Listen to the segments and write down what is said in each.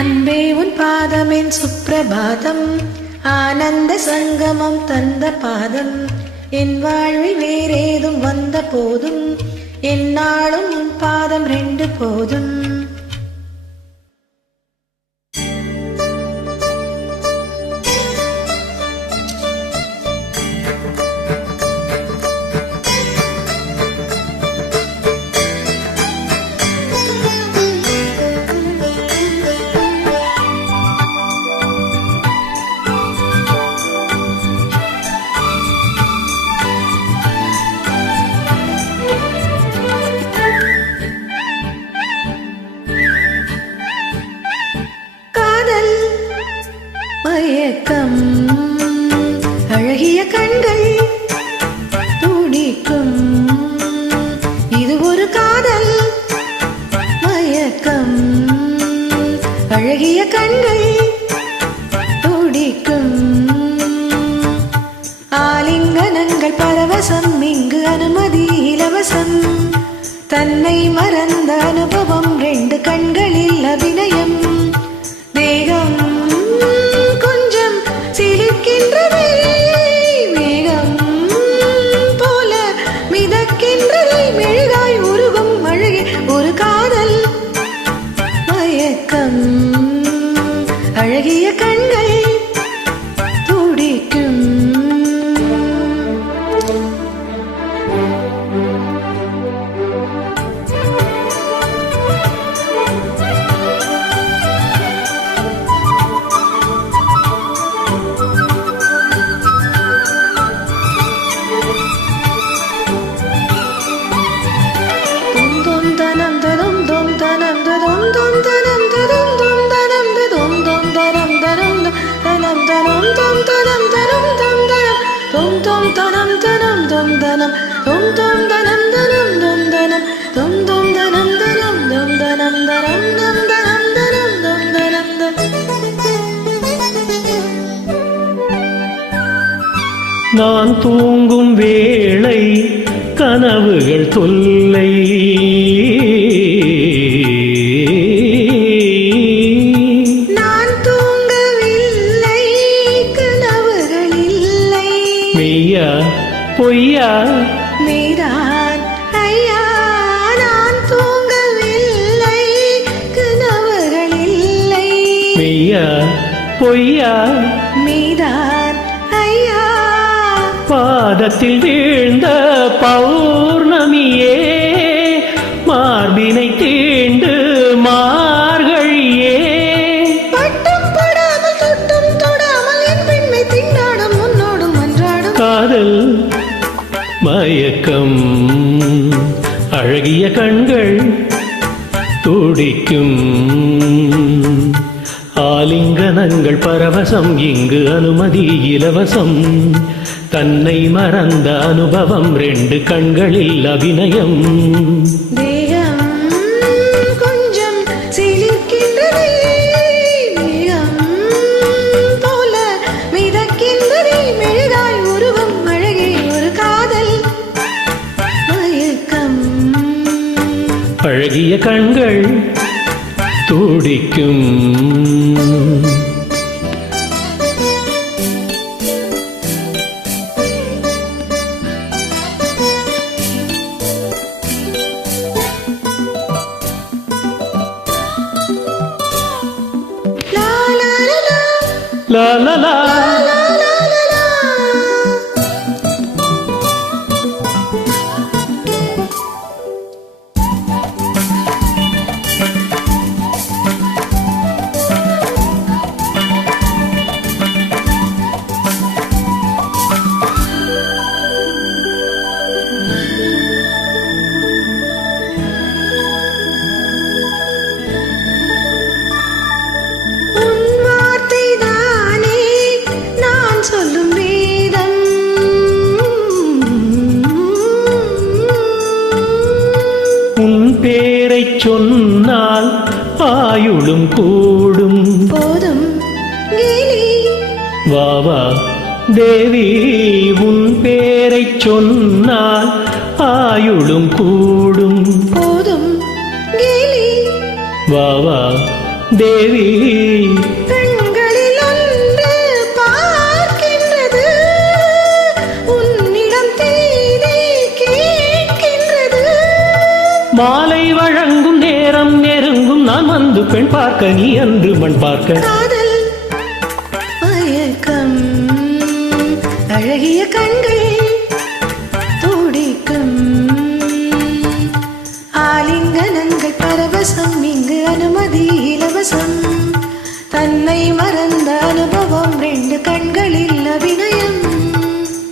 அன்பே உன் பாதமென் சுப்பிரபாதம், ஆனந்த சங்கமம் தந்த பாதம். என் வாழ்வில் வேறேதும் வந்த போதும், என்னாலும் உன் பாதம் ரெண்டு போதும். மயக்கம் அழகிய கண்கள் துடிக்கும், இது ஒரு காதல் மயக்கம். அழகிய கண்கள் துடிக்கும், ஆலிங்கனங்கள் பரவசம், இங்கு அனுமதி இலவசம். தன்னை மறந்த அனுபவம், ரெண்டு கண்களில் அபிநயம். தேகம் அழகிய கண்கள் துடிக்கும். தொம் தனம் தனம் தொம் தனம் தனம் தொம் தனம் தனம் தொம் தனம் தனம் தொம் தனம் தனம் தனம் தனம் தொம் தனம் தனம் தொம் தனம் தொம் தொம் தனம் தனம் தொம் தனம் தொம் தொம் தனம் தனம் தொம் தனம் தொம் தொம் தனம் தனம் தொம் தனம் தனம் தொம் தனம் தனம் தொம் தனம். நான் தூங்கும் வேளை கனவுகள் தொல்லை, நான் தூங்கவில்லை கனவுகள் இல்லை. மெய்யா பொய்யா மெய்தான் ஐயா, நான் தூங்கவில்லை கனவுகள் இல்லை. மெய்யா பொய்யா மெய்தான் ஐயா. பாதத்தில் வீழ்ந்த பௌர்ணமியே, மார்பினை தீண்டு மார்கழியே. பட்டம் படாமல் தொட்டும் தொடாமல் என் பெண்மை திண்டாடும், முன்னோடும் அன்றாடும் காதல் மயக்கம், அழகிய கண்கள் துடிக்கும், ஆலிங்கனங்கள் பரவசம், இங்கு அனுமதி இலவசம். தன்னை மறந்த அனுபவம், ரெண்டு கண்களில் அபிநயம். தேகம் கொஞ்சம் சிலிர்க்கின்றதே, மேகம் போல மிதக்கின்றதே. மெழுகாய் உருவம், அழகே ஒரு காதல் மயக்கம். அழகிய கண்கள் துடிக்கும். லா லா லா பேரைச் சொன்னால் ஆயுளும் கூடும். போதும் கேலி வாவா தேவி, உன் பேரைச் சொன்னால் ஆயுளும் கூடும். போதும் கேலி வாவா தேவி கண்களில் ஒன்று பார்க்கின்றது, உன்னிடம் தேடி கேட்கின்றது. மாலை வழங்கும் நேரம் நெருங்கும், நான் வந்து பெண் பார்க்க, நீ அன்று மண் பார்க்க. காதல் மயக்கம், அழகிய கண்கள் துடிக்கும், ஆலிங்கனங்கள் பரவசம், இங்கு அனுமதி இலவசம். தன்னை மறந்த அனுபவம், ரெண்டு கண்களில் அபிநயம்.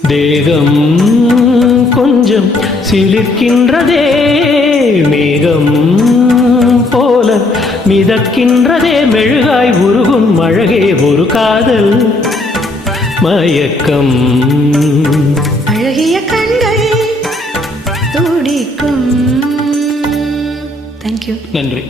தேகம் கொஞ்சம் சிலிர்க்கின்றதே, மேகம் போல மிதக்கின்றதே, மெழுகாய் உருகும் அழகே ஒரு காதல் மயக்கம். அழகிய கண்கள் துடிக்கும். தேங்க்யூ. நன்றி.